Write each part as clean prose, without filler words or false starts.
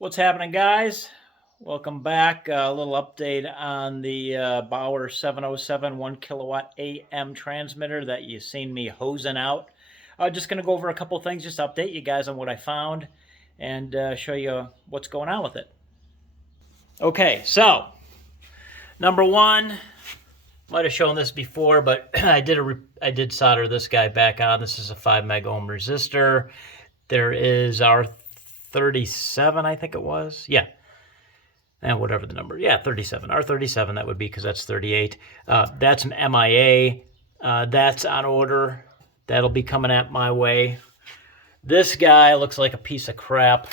What's happening, guys? Welcome back. A little update on the Bauer 707 1 kilowatt AM transmitter that you've seen me hosing out. Just going to go over a couple things, just update you guys on what I found and show you what's going on with it. Okay, so number one, might have shown this before, but I did solder this guy back on. This is a 5 meg ohm resistor. There is our 37, I think it was. Yeah. And whatever the number. Yeah, 37. R37, that would be because that's 38. That's an MIA. That's on order. That'll be coming at my way. This guy looks like a piece of crap.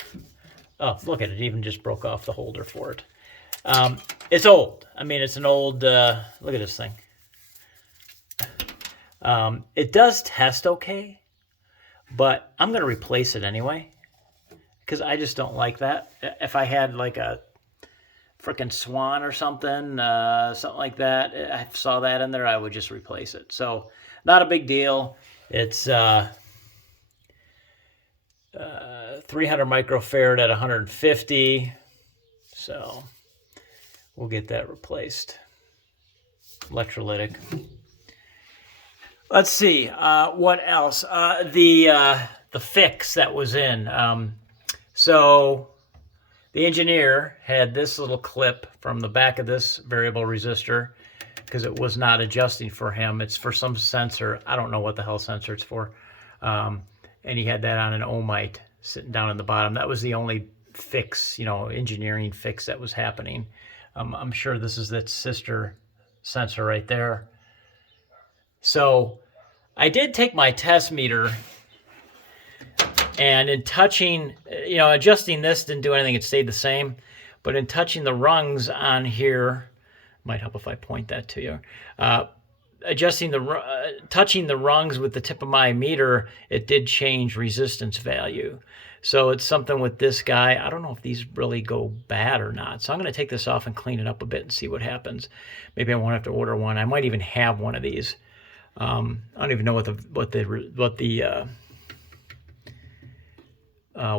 Oh, look at it. It even just broke off the holder for it. It's old. I mean, it's an old... look at this thing. It does test okay, but I'm going to replace it anyway because I just don't like that. If I had like a frickin' Swan or something like that, I saw that in there, I would just replace it. So not a big deal. It's 300 microfarad at 150. So we'll get that replaced. Electrolytic. Let's see, what else? The fix that was in. So the engineer had this little clip from the back of this variable resistor because it was not adjusting for him. It's for some sensor. I don't know what the hell sensor it's for. And he had that on an ohmite sitting down in the bottom. That was the only fix, engineering fix that was happening. I'm sure this is that sister sensor right there. So I did take my test meter, and in touching, adjusting this didn't do anything. It stayed the same. But in touching the rungs on here, might help if I point that to you. Touching the rungs with the tip of my meter, it did change resistance value. So it's something with this guy. I don't know if these really go bad or not. So I'm going to take this off and clean it up a bit and see what happens. Maybe I won't have to order one. I might even have one of these. I don't even know what the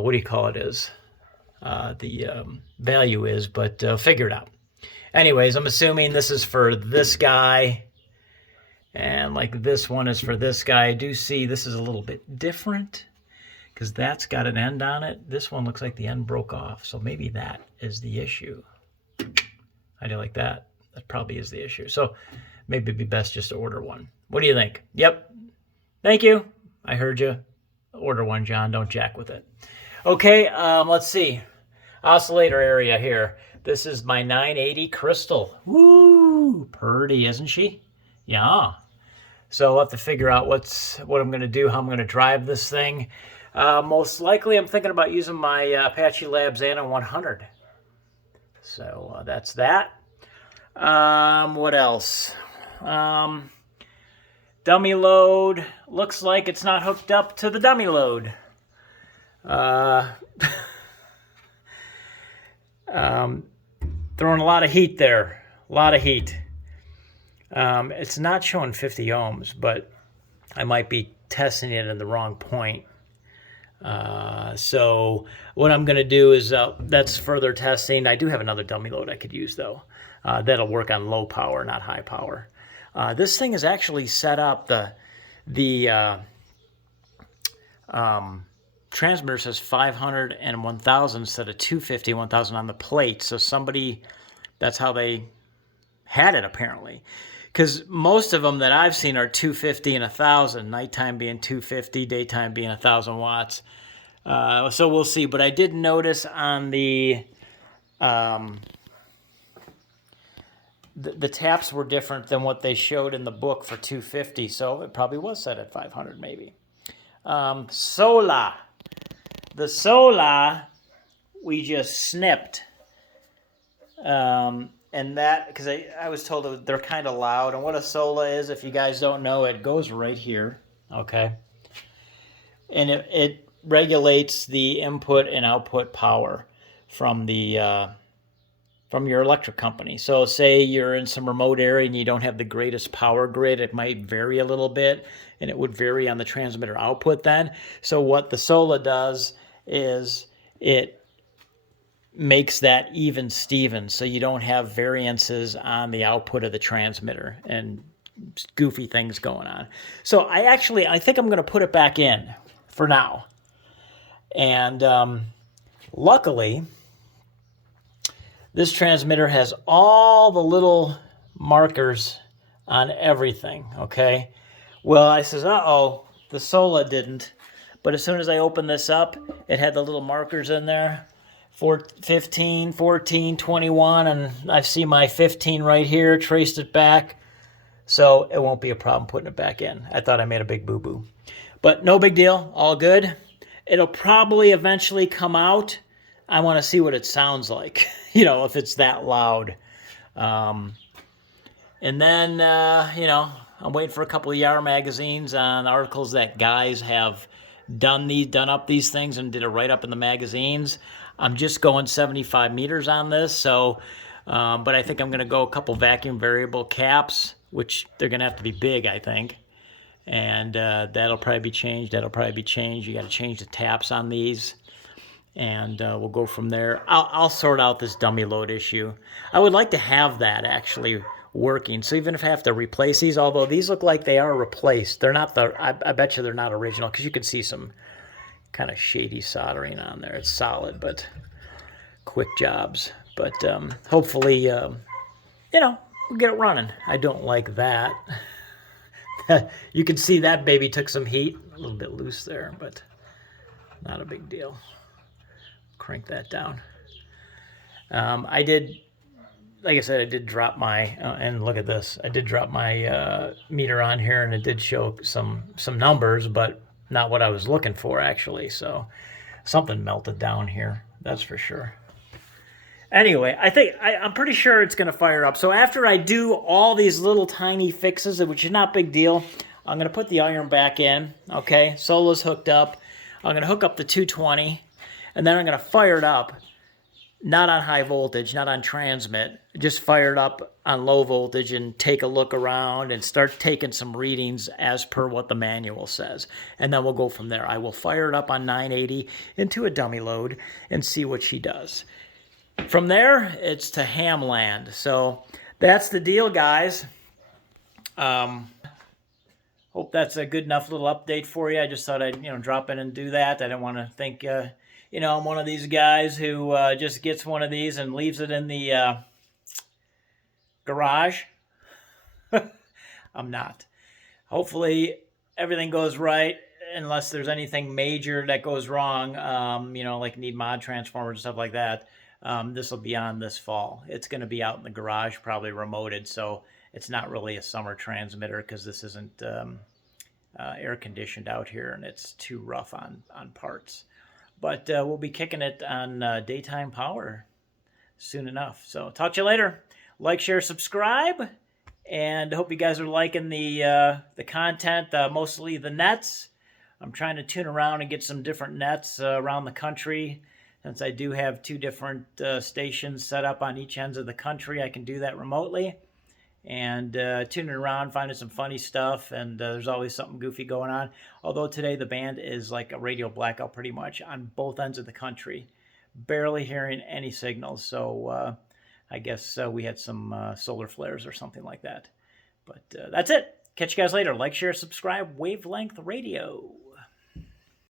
what do you call it is, the value is, but figure it out. Anyways, I'm assuming this is for this guy, and like this one is for this guy. I do see this is a little bit different because that's got an end on it. This one looks like the end broke off, so maybe that is the issue. I do like that. That probably is the issue. So maybe it'd be best just to order one. What do you think? Yep. Thank you. I heard you. Order one, John. Don't jack with it. Okay, let's see. Oscillator area here. This is my 980 crystal. Woo! Purdy, isn't she? Yeah. So I'll have to figure out what I'm going to do, how I'm going to drive this thing. Most likely, I'm thinking about using my Apache Labs Ana 100. So that's that. What else? Dummy load. Looks like it's not hooked up to the dummy load. Throwing a lot of heat there. A lot of heat. It's not showing 50 ohms, but I might be testing it in the wrong point. So what I'm going to do is that's further testing. I do have another dummy load I could use, though. That'll work on low power, not high power. This thing is actually set up, the transmitter says 500 and 1000 instead of 250 and 1000 on the plate. So that's how they had it apparently. Because most of them that I've seen are 250 and 1000, nighttime being 250, daytime being 1000 watts. So we'll see. But I did notice on the taps were different than what they showed in the book for 250, so it probably was set at 500 maybe. Sola. The Sola, we just snipped. And that, because I was told that they're kind of loud. And what a Sola is, if you guys don't know, it goes right here, okay? And it regulates the input and output power from the... from your electric company. So say you're in some remote area and you don't have the greatest power grid, it might vary a little bit, and it would vary on the transmitter output then. So what the Sola does is it makes that even Steven, so you don't have variances on the output of the transmitter and goofy things going on. So I think I'm going to put it back in for now. And luckily, this transmitter has all the little markers on everything, okay? Well, I says, uh-oh, the Sola didn't. But as soon as I opened this up, it had the little markers in there. 15, 14, 21, and I see my 15 right here, traced it back. So it won't be a problem putting it back in. I thought I made a big boo-boo. But no big deal, all good. It'll probably eventually come out. I want to see what it sounds like, you know, if it's that loud. And then, you know, I'm waiting for a couple of Yar magazines on articles that guys have done up these things and did a write-up in the magazines. I'm just going 75 meters on this, so, but I think I'm going to go a couple vacuum variable caps, which they're going to have to be big, I think. And that'll probably be changed. You got to change the taps on these. And we'll go from there. I'll sort out this dummy load issue. I would like to have that actually working. So even if I have to replace these, although these look like they are replaced, they're not I bet you they're not original, because you can see some kind of shady soldering on there. It's solid, but quick jobs. But hopefully, you know, we'll get it running. I don't like that. You can see that baby took some heat. A little bit loose there, but not a big deal. Crank that down. I did, like I said, I did drop my, and look at this, I did drop my meter on here, and it did show some numbers, but not what I was looking for, actually. So something melted down here, that's for sure. Anyway, I'm pretty sure it's going to fire up. So after I do all these little tiny fixes, which is not a big deal, I'm going to put the iron back in, okay? Sola's hooked up. I'm going to hook up the 220, and then I'm going to fire it up, not on high voltage, not on transmit, just fire it up on low voltage and take a look around and start taking some readings as per what the manual says. And then we'll go from there. I will fire it up on 980 into a dummy load and see what she does. From there, it's to ham land. So that's the deal, guys. Hope that's a good enough little update for you. I just thought I'd, you know, drop in and do that. I didn't want to think, you know, I'm one of these guys who just gets one of these and leaves it in the garage. I'm not. Hopefully everything goes right, unless there's anything major that goes wrong, you know, like need mod transformers and stuff like that. This will be on this fall. It's going to be out in the garage, probably remoted, so it's not really a summer transmitter, because this isn't air conditioned out here, and it's too rough on parts. But we'll be kicking it on daytime power soon enough. So talk to you later. Like, share, subscribe, and hope you guys are liking the content, mostly the nets. I'm trying to tune around and get some different nets around the country. Since I do have 2 different stations set up on each ends of the country, I can do that remotely. And tuning around, finding some funny stuff, and there's always something goofy going on. Although today the band is like a radio blackout pretty much on both ends of the country. Barely hearing any signals, so I guess we had some solar flares or something like that. But that's it. Catch you guys later. Like, share, subscribe, Wavelength Radio.